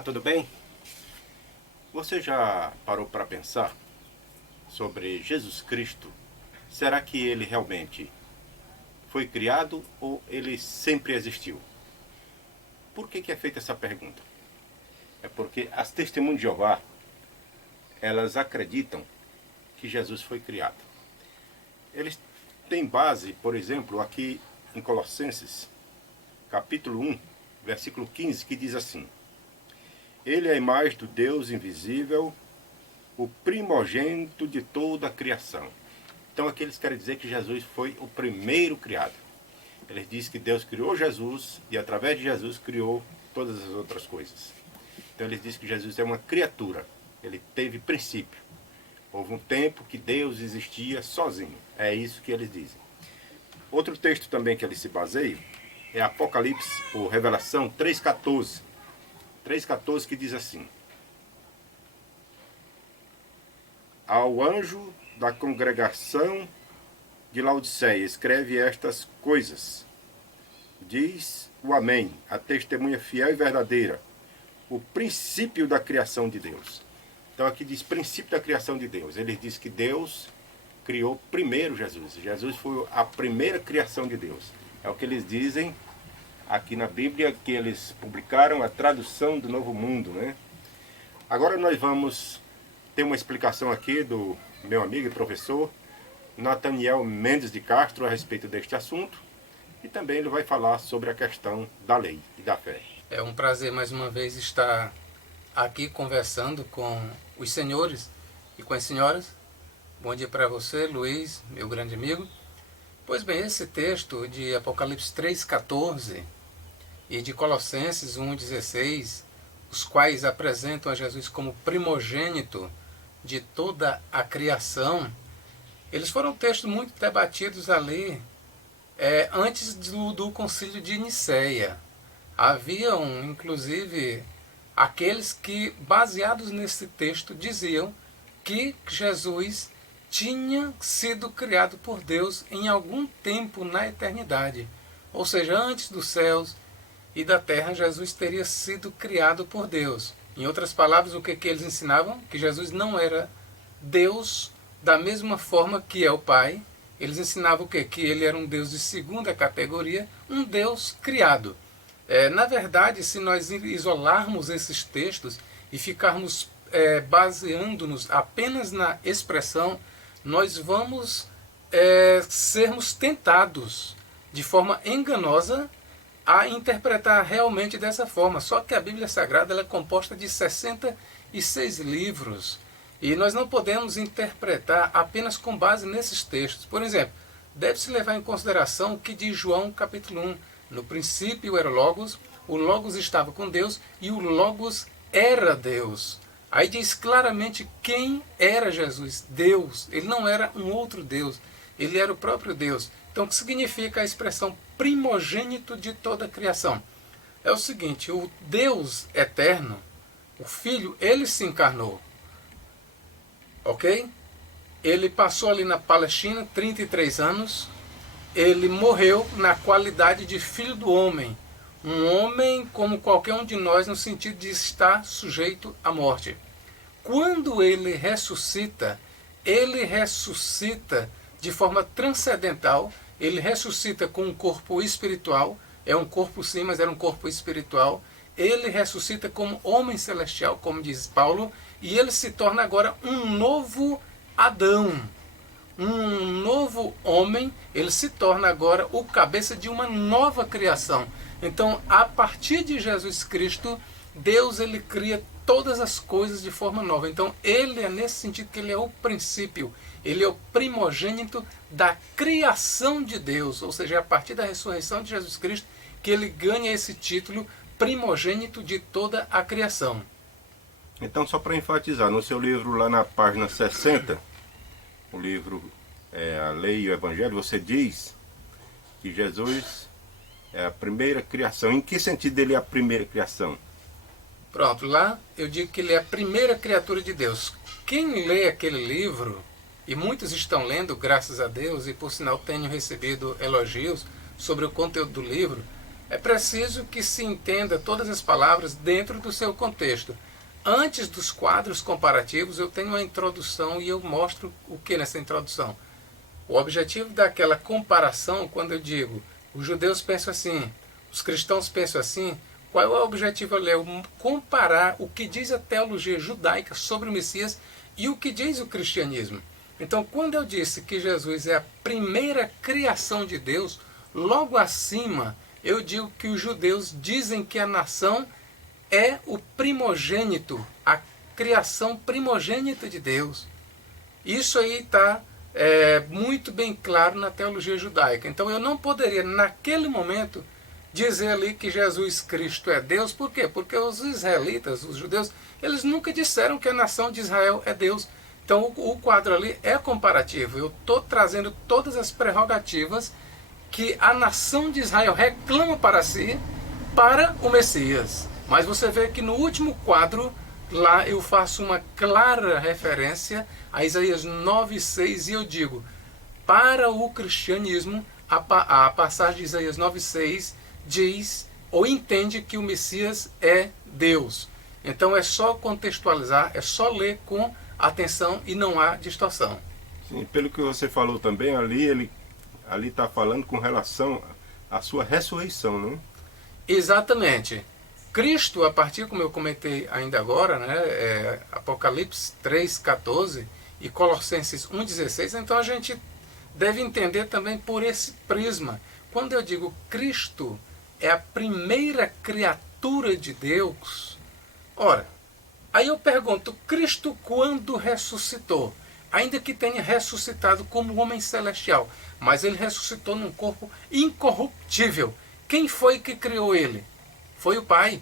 Tudo bem? Você já parou para pensar sobre Jesus Cristo? Será que ele realmente foi criado ou ele sempre existiu? Por que é feita essa pergunta? É porque as testemunhas de Jeová, elas acreditam que Jesus foi criado. Eles têm base, por exemplo, aqui em Colossenses, capítulo 1, versículo 15, que diz assim: Ele é a imagem do Deus invisível, o primogênito de toda a criação. Então aqui eles querem dizer que Jesus foi o primeiro criado. Eles dizem que Deus criou Jesus e através de Jesus criou todas as outras coisas. Então eles dizem que Jesus é uma criatura, ele teve princípio. Houve um tempo que Deus existia sozinho. É isso que eles dizem. Outro texto também que eles se baseiam é Apocalipse, ou Revelação 3,14. 3,14 que diz assim: Ao anjo da congregação de Laodiceia, escreve estas coisas. Diz o Amém, a testemunha fiel e verdadeira, o princípio da criação de Deus. Então aqui diz princípio da criação de Deus. Ele diz que Deus criou primeiro Jesus. Jesus foi a primeira criação de Deus. É o que eles dizem aqui na Bíblia, que eles publicaram a tradução do Novo Mundo, né? Agora nós vamos ter uma explicação aqui do meu amigo e professor Nathaniel Mendes de Castro a respeito deste assunto, e também ele vai falar sobre a questão da lei e da fé. É um prazer mais uma vez estar aqui conversando com os senhores e com as senhoras. Bom dia para você, Luiz, meu grande amigo. Pois bem, esse texto de Apocalipse 3,14 e de Colossenses 1,16, os quais apresentam a Jesus como primogênito de toda a criação, eles foram textos muito debatidos ali antes do concílio de Nicéia. Haviam, inclusive, aqueles que, baseados nesse texto, diziam que Jesus tinha sido criado por Deus em algum tempo na eternidade. Ou seja, antes dos céus e da terra, Jesus teria sido criado por Deus. Em outras palavras, o que eles ensinavam? Que Jesus não era Deus da mesma forma que é o Pai. Eles ensinavam o quê? Que ele era um Deus de segunda categoria, um Deus criado. Na verdade, se nós isolarmos esses textos e ficarmos baseando-nos apenas na expressão, nós vamos sermos tentados de forma enganosa a interpretar realmente dessa forma. Só que a Bíblia Sagrada ela é composta de 66 livros e nós não podemos interpretar apenas com base nesses textos. Por exemplo, deve-se levar em consideração o que diz João capítulo 1. No princípio era o Logos estava com Deus e o Logos era Deus. Aí diz claramente quem era Jesus, Deus. Ele não era um outro Deus, ele era o próprio Deus. Então o que significa a expressão primogênito de toda a criação? É o seguinte, o Deus eterno, o Filho, ele se encarnou. Ok? Ele passou ali na Palestina 33 anos, ele morreu na qualidade de filho do homem. Um homem como qualquer um de nós, no sentido de estar sujeito à morte. Quando ele ressuscita de forma transcendental, ele ressuscita com um corpo espiritual, é um corpo sim, mas era um corpo espiritual. Ele ressuscita como homem celestial, como diz Paulo, e ele se torna agora um novo Adão. Um novo homem, ele se torna agora o cabeça de uma nova criação. Então, a partir de Jesus Cristo, Deus ele cria todas as coisas de forma nova. Então, ele é nesse sentido que ele é o princípio, ele é o primogênito da criação de Deus. Ou seja, é a partir da ressurreição de Jesus Cristo que ele ganha esse título primogênito de toda a criação. Então, só para enfatizar, no seu livro lá na página 60, o livro A Lei e o Evangelho, você diz que Jesus é a primeira criação. Em que sentido ele é a primeira criação? Pronto, lá eu digo que ele é a primeira criatura de Deus. Quem lê aquele livro, e muitos estão lendo, graças a Deus, e por sinal tenho recebido elogios sobre o conteúdo do livro, é preciso que se entenda todas as palavras dentro do seu contexto. Antes dos quadros comparativos, eu tenho uma introdução e eu mostro o que nessa introdução. O objetivo daquela comparação, quando eu digo, os judeus pensam assim, os cristãos pensam assim, qual é o objetivo ali? É comparar o que diz a teologia judaica sobre o Messias e o que diz o cristianismo. Então, quando eu disse que Jesus é a primeira criação de Deus, logo acima eu digo que os judeus dizem que a nação é o primogênito, a criação primogênita de Deus. Isso aí está muito bem claro na teologia judaica. Então eu não poderia, naquele momento, dizer ali que Jesus Cristo é Deus. Por quê? Porque os israelitas, os judeus, eles nunca disseram que a nação de Israel é Deus. Então o quadro ali é comparativo. Eu estou trazendo todas as prerrogativas que a nação de Israel reclama para si, para o Messias. Mas você vê que no último quadro, lá eu faço uma clara referência a Isaías 9,6 e eu digo, para o cristianismo, a passagem de Isaías 9,6 diz ou entende que o Messias é Deus. Então é só contextualizar, é só ler com atenção e não há distorção. Sim, pelo que você falou também, ali está falando com relação à sua ressurreição, não é? Exatamente. Cristo, a partir, como eu comentei ainda agora, né, Apocalipse 3,14 e Colossenses 1,16, então a gente deve entender também por esse prisma. Quando eu digo Cristo é a primeira criatura de Deus, ora, aí eu pergunto, Cristo quando ressuscitou? Ainda que tenha ressuscitado como homem celestial, mas ele ressuscitou num corpo incorruptível. Quem foi que criou ele? Foi o Pai.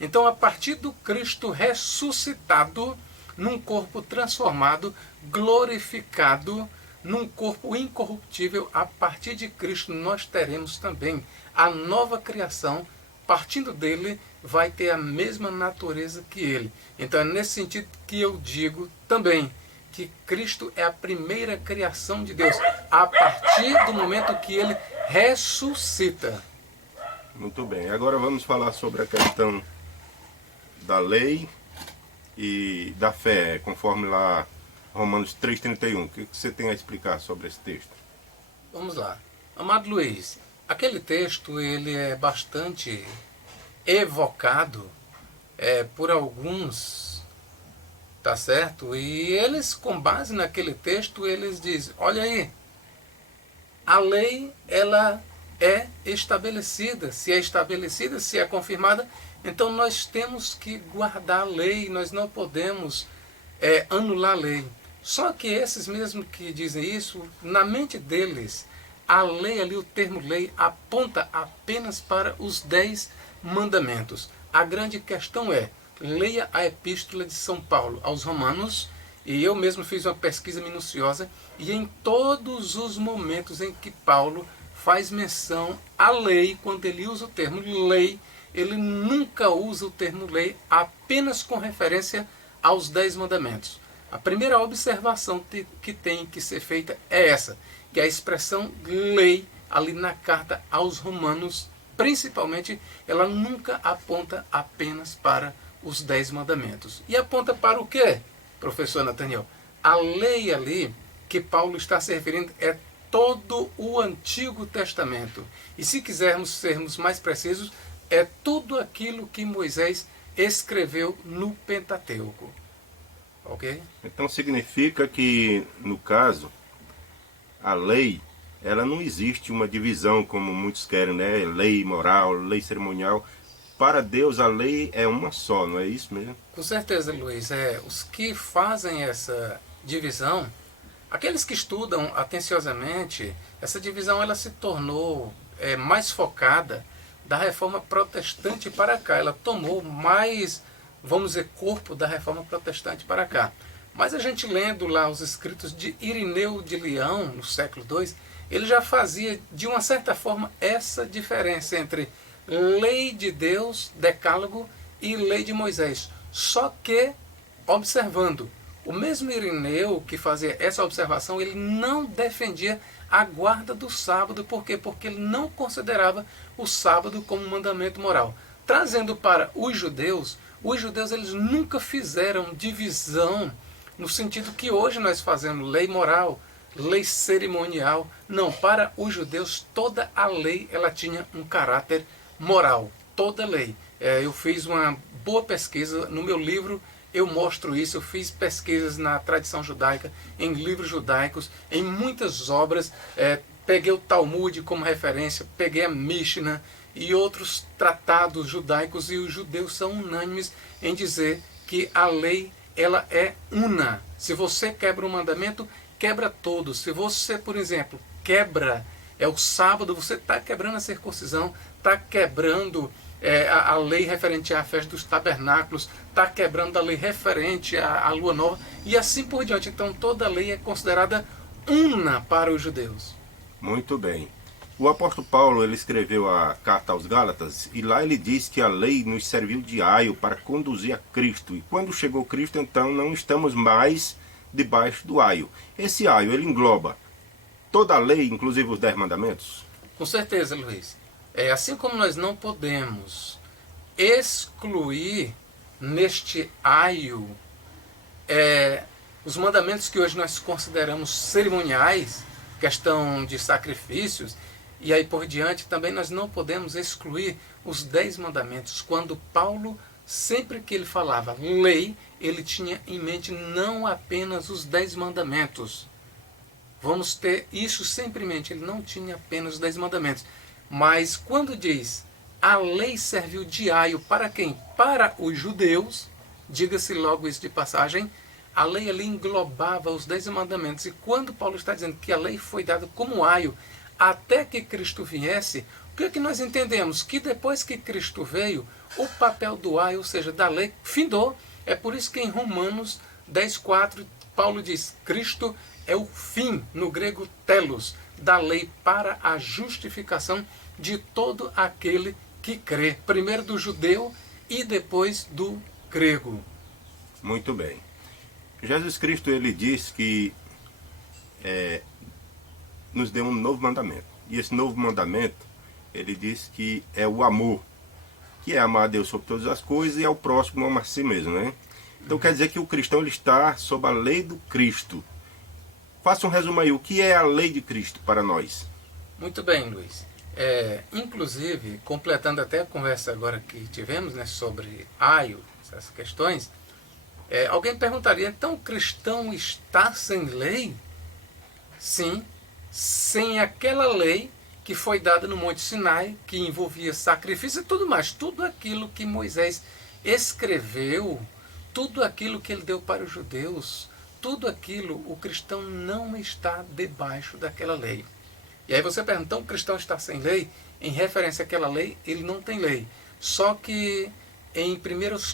Então, a partir do Cristo ressuscitado, num corpo transformado, glorificado, num corpo incorruptível, a partir de Cristo nós teremos também a nova criação. Partindo dele, vai ter a mesma natureza que ele. Então, é nesse sentido que eu digo também que Cristo é a primeira criação de Deus, a partir do momento que ele ressuscita. Muito bem. Agora vamos falar sobre a questão da lei e da fé, conforme lá Romanos 3,31. O que você tem a explicar sobre esse texto? Vamos lá. Amado Luiz, aquele texto ele é bastante evocado por alguns, tá certo? E eles, com base naquele texto, eles dizem, olha aí, a lei, ela é estabelecida, se é confirmada, então nós temos que guardar a lei, nós não podemos anular a lei. Só que esses mesmos que dizem isso, na mente deles, a lei ali, o termo lei, aponta apenas para os 10 mandamentos. A grande questão é, leia a epístola de São Paulo aos Romanos, e eu mesmo fiz uma pesquisa minuciosa, e em todos os momentos em que Paulo faz menção à lei, quando ele usa o termo lei, ele nunca usa o termo lei apenas com referência aos 10 mandamentos. A primeira observação que tem que ser feita é essa, que a expressão lei, ali na carta aos Romanos, principalmente, ela nunca aponta apenas para os 10 mandamentos. E aponta para o quê, professor Nathaniel? A lei ali que Paulo está se referindo é todo o Antigo Testamento. E se quisermos sermos mais precisos, é tudo aquilo que Moisés escreveu no Pentateuco. Ok? Então significa que, no caso, a lei, ela não existe uma divisão como muitos querem, né? Lei moral, lei cerimonial. Para Deus a lei é uma só, não é isso mesmo? Com certeza, Luiz. Os que fazem essa divisão, aqueles que estudam atenciosamente, essa divisão ela se tornou mais focada da reforma protestante para cá. Ela tomou mais, vamos dizer, corpo da reforma protestante para cá. Mas a gente lendo lá os escritos de Irineu de Leão, no século II, ele já fazia, de uma certa forma, essa diferença entre lei de Deus, decálogo, e lei de Moisés. Só que, observando, o mesmo Irineu que fazia essa observação, ele não defendia a guarda do sábado. Por quê? Porque ele não considerava o sábado como um mandamento moral. Trazendo para os judeus eles nunca fizeram divisão no sentido que hoje nós fazemos lei moral, lei cerimonial. Não, para os judeus toda a lei ela tinha um caráter moral, toda lei. Eu fiz uma boa pesquisa no meu livro, eu mostro isso. Eu fiz pesquisas na tradição judaica, em livros judaicos, em muitas obras. Peguei o Talmud como referência, peguei a Mishnah e outros tratados judaicos, e os judeus são unânimes em dizer que a lei ela é una. Se você quebra um mandamento, quebra todos. Se você, por exemplo, quebra o sábado, você está quebrando a circuncisão, está quebrando a lei referente à festa dos tabernáculos, está quebrando a lei referente à lua nova, e assim por diante. Então toda a lei é considerada una para os judeus. Muito bem. O apóstolo Paulo ele escreveu a carta aos Gálatas, e lá ele diz que a lei nos serviu de aio para conduzir a Cristo. E quando chegou Cristo, então não estamos mais debaixo do aio. Esse aio ele engloba toda a lei, inclusive os 10 mandamentos? Com certeza, Luiz. Assim como nós não podemos excluir neste aio os mandamentos que hoje nós consideramos cerimoniais, questão de sacrifícios, e aí por diante, também nós não podemos excluir os 10 mandamentos. Quando Paulo, sempre que ele falava lei, ele tinha em mente não apenas os 10 mandamentos. Vamos ter isso sempre em mente. Ele não tinha apenas os 10 mandamentos. Mas quando diz a lei serviu de aio para quem? Para os judeus, diga-se logo isso de passagem, a lei ali englobava os 10 mandamentos. E quando Paulo está dizendo que a lei foi dada como aio até que Cristo viesse, o que é que nós entendemos? Que depois que Cristo veio, o papel do aio, ou seja, da lei, findou. É por isso que em Romanos 10:4, Paulo diz, Cristo é o fim, no grego telos, da lei para a justificação de todo aquele que crê. Primeiro do judeu e depois do grego. Muito bem. Jesus Cristo ele diz que nos deu um novo mandamento. E esse novo mandamento, ele diz que é o amor, que é amar a Deus sobre todas as coisas e ao próximo amar a si mesmo, né? Então quer dizer que o cristão ele está sob a lei do Cristo. Faça um resumo aí, o que é a lei de Cristo para nós? Muito bem, Luiz. Inclusive, completando até a conversa agora que tivemos, né, sobre aio, essas questões, alguém perguntaria, então o cristão está sem lei? Sim, sem aquela lei que foi dada no Monte Sinai, que envolvia sacrifício e tudo mais, tudo aquilo que Moisés escreveu, tudo aquilo que ele deu para os judeus, tudo aquilo, o cristão não está debaixo daquela lei. E aí você pergunta, então o cristão está sem lei? Em referência àquela lei, ele não tem lei. Só que em 1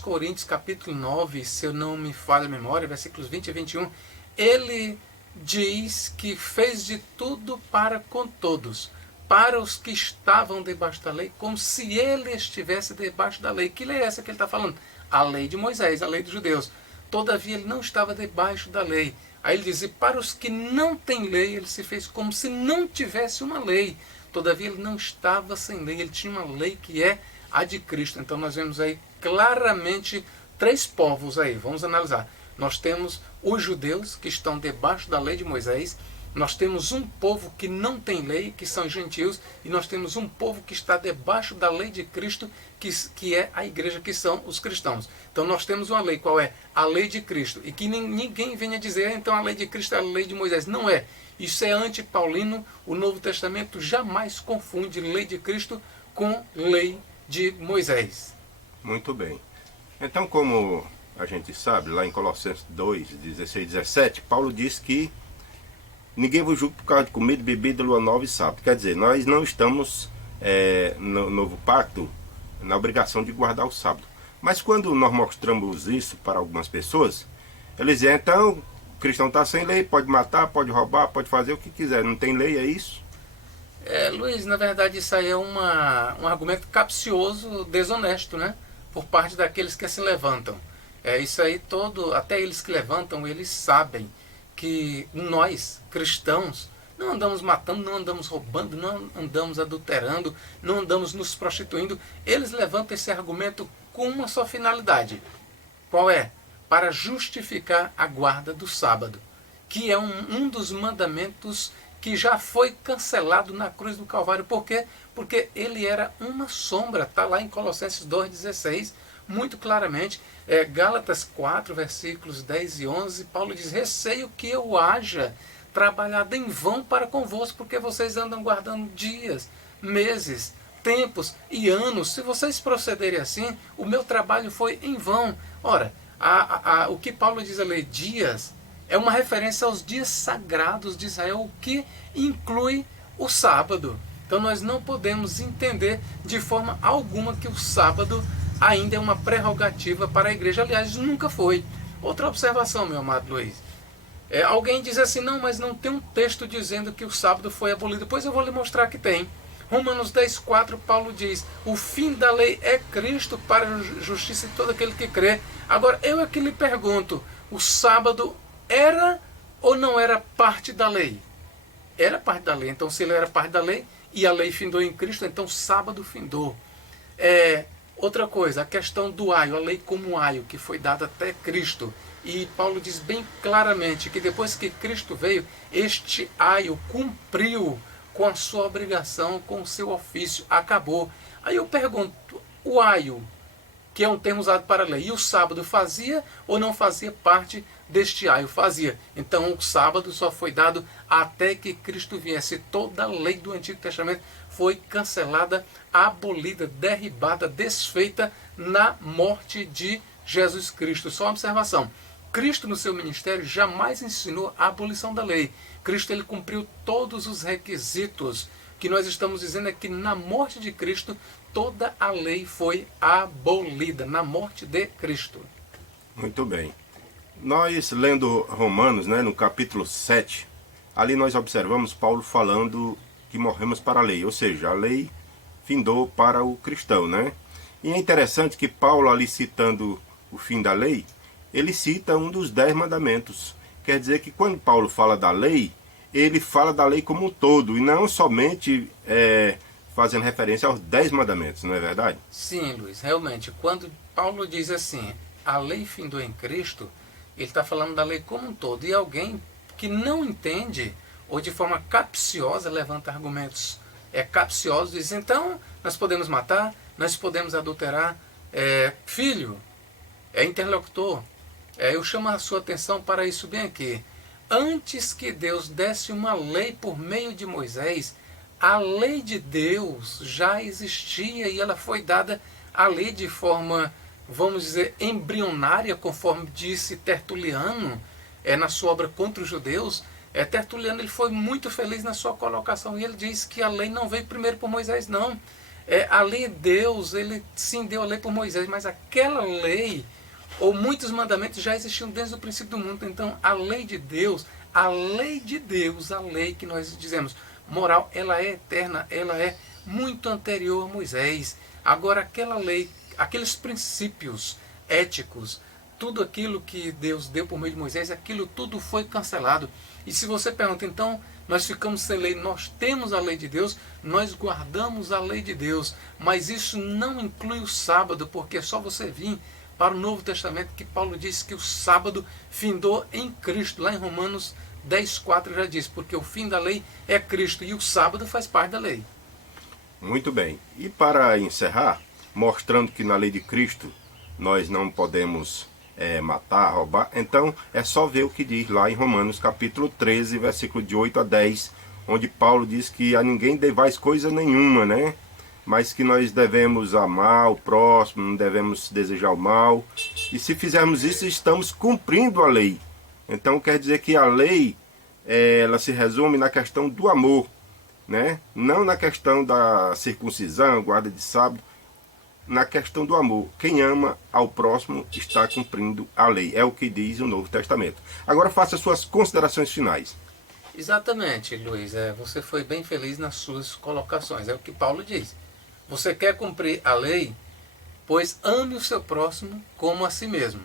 Coríntios capítulo 9, se eu não me falha a memória, versículos 20 e 21, ele diz que fez de tudo para com todos, para os que estavam debaixo da lei, como se ele estivesse debaixo da lei. Que lei é essa que ele está falando? A lei de Moisés, a lei dos judeus. Todavia ele não estava debaixo da lei. Aí ele diz, e para os que não têm lei, ele se fez como se não tivesse uma lei. Todavia ele não estava sem lei, ele tinha uma lei que é a de Cristo. Então nós vemos aí claramente 3 povos aí, vamos analisar. Nós temos os judeus que estão debaixo da lei de Moisés, nós temos um povo que não tem lei, que são gentios, e nós temos um povo que está debaixo da lei de Cristo, que é a igreja, que são os cristãos. Então nós temos uma lei, qual é? A lei de Cristo. E que ninguém venha dizer, então a lei de Cristo é a lei de Moisés. Não é. Isso é antipaulino. O Novo Testamento jamais confunde lei de Cristo com lei de Moisés. Muito bem. Então, como a gente sabe, lá em Colossenses 2, 16 e 17, Paulo diz que ninguém vos julga por causa de comida, bebida, lua nova e sábado. Quer dizer, nós não estamos no novo pacto na obrigação de guardar o sábado. Mas quando nós mostramos isso para algumas pessoas, eles dizem, então, o cristão está sem lei, pode matar, pode roubar, pode fazer o que quiser, não tem lei, é isso? Luiz, na verdade isso aí é um argumento capcioso, desonesto, né? Por parte daqueles que se levantam. Isso aí até eles que levantam, eles sabem que nós, cristãos, Não andamos matando, não andamos roubando, não andamos adulterando, não andamos nos prostituindo. Eles levantam esse argumento com uma só finalidade. Qual é? Para justificar a guarda do sábado, que é um dos mandamentos que já foi cancelado na cruz do Calvário. Por quê? Porque ele era uma sombra. Está lá em Colossenses 2,16, muito claramente. Gálatas 4, versículos 10 e 11, Paulo diz: receio que eu haja trabalhado em vão para convosco, porque vocês andam guardando dias, meses, tempos e anos. Se vocês procederem assim, o meu trabalho foi em vão. Ora, o que Paulo diz ali, dias, é uma referência aos dias sagrados de Israel, o que inclui o sábado. Então nós não podemos entender de forma alguma que o sábado ainda é uma prerrogativa para a igreja. Aliás, nunca foi. Outra observação, meu amado Luiz. Alguém diz assim: não, mas não tem um texto dizendo que o sábado foi abolido. Pois eu vou lhe mostrar que tem. Romanos 10,4, Paulo diz: o fim da lei é Cristo para a justiça de todo aquele que crê. Agora, eu aqui lhe pergunto: o sábado era ou não era parte da lei? Era parte da lei. Então, se ele era parte da lei e a lei findou em Cristo, então o sábado findou. Outra coisa, a questão do aio, a lei como aio, que foi dada até Cristo. E Paulo diz bem claramente que depois que Cristo veio, este aio cumpriu com a sua obrigação, com o seu ofício, acabou. Aí eu pergunto, o aio, que é um termo usado para a lei, e o sábado fazia ou não fazia parte deste aio? Fazia. Então o sábado só foi dado até que Cristo viesse. Toda a lei do Antigo Testamento foi cancelada, abolida, derribada, desfeita na morte de Jesus Cristo. Só uma observação: Cristo no seu ministério jamais ensinou a abolição da lei. Cristo ele cumpriu todos os requisitos. O que nós estamos dizendo é que na morte de Cristo toda a lei foi abolida, na morte de Cristo. Muito bem. Nós lendo Romanos, no capítulo 7, ali nós observamos Paulo falando que morremos para a lei, ou seja, a lei findou para o cristão, E é interessante que Paulo, ali citando o fim da lei, ele cita um dos 10 mandamentos. Quer dizer que quando Paulo fala da lei, ele fala da lei como um todo, e não somente fazendo referência aos 10 mandamentos, não é verdade? Sim, Luiz, realmente, quando Paulo diz assim, a lei findou em Cristo, ele está falando da lei como um todo. E alguém que não entende, ou de forma capciosa levanta argumentos capciosos, diz: então nós podemos matar, nós podemos adulterar, filho, interlocutor. Eu chamo a sua atenção para isso bem aqui. Antes que Deus desse uma lei por meio de Moisés, a lei de Deus já existia e ela foi dada a lei de forma, vamos dizer, embrionária, conforme disse Tertuliano na sua obra Contra os Judeus. Tertuliano ele foi muito feliz na sua colocação e ele diz que a lei não veio primeiro por Moisés, não. A lei de Deus, ele sim deu a lei por Moisés, mas aquela lei, ou muitos mandamentos, já existiam desde o princípio do mundo. Então a lei de Deus, a lei que nós dizemos moral, ela é eterna, ela é muito anterior a Moisés. Agora aquela lei, aqueles princípios éticos, tudo aquilo que Deus deu por meio de Moisés, aquilo tudo foi cancelado. E se você pergunta, então nós ficamos sem lei? Nós temos a lei de Deus, nós guardamos a lei de Deus, mas isso não inclui o sábado, porque é só você vir para o Novo Testamento que Paulo diz que o sábado findou em Cristo. Lá em Romanos 10,4 já diz, porque o fim da lei é Cristo e o sábado faz parte da lei. Muito bem. E para encerrar, mostrando que na lei de Cristo nós não podemos matar, roubar, então é só ver o que diz lá em Romanos capítulo 13, versículo de 8 a 10, onde Paulo diz que a ninguém devais coisa nenhuma, mas que nós devemos amar o próximo, não devemos desejar o mal, e se fizermos isso, estamos cumprindo a lei. Então quer dizer que a lei, ela se resume na questão do amor, não na questão da circuncisão, guarda de sábado, na questão do amor. Quem ama ao próximo está cumprindo a lei, é o que diz o Novo Testamento. Agora faça suas considerações finais. Exatamente, Luiz, você foi bem feliz nas suas colocações, é o que Paulo diz. Você quer cumprir a lei? Pois ame o seu próximo como a si mesmo.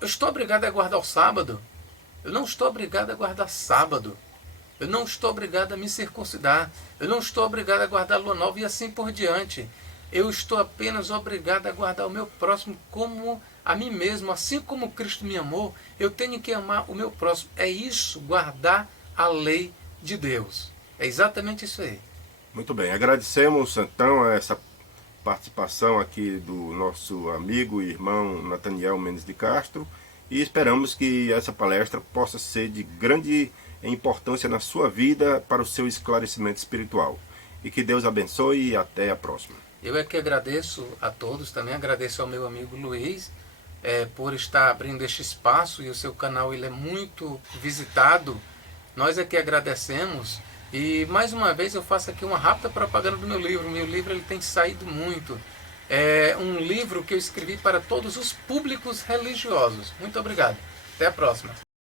Eu estou obrigado a guardar o sábado? Eu não estou obrigado a guardar sábado. Eu não estou obrigado a me circuncidar. Eu não estou obrigado a guardar a lua nova e assim por diante. Eu estou apenas obrigado a guardar o meu próximo como a mim mesmo. Assim como Cristo me amou, eu tenho que amar o meu próximo. É isso, guardar a lei de Deus. É exatamente isso aí. Muito bem, agradecemos então a essa participação aqui do nosso amigo e irmão Nathaniel Mendes de Castro e esperamos que essa palestra possa ser de grande importância na sua vida para o seu esclarecimento espiritual. E que Deus abençoe e até a próxima. Eu é que agradeço a todos, também agradeço ao meu amigo Luiz por estar abrindo este espaço e o seu canal ele é muito visitado. Nós é que agradecemos e mais uma vez eu faço aqui uma rápida propaganda do meu livro. Meu livro ele tem saído muito. É um livro que eu escrevi para todos os públicos religiosos. Muito obrigado. Até a próxima.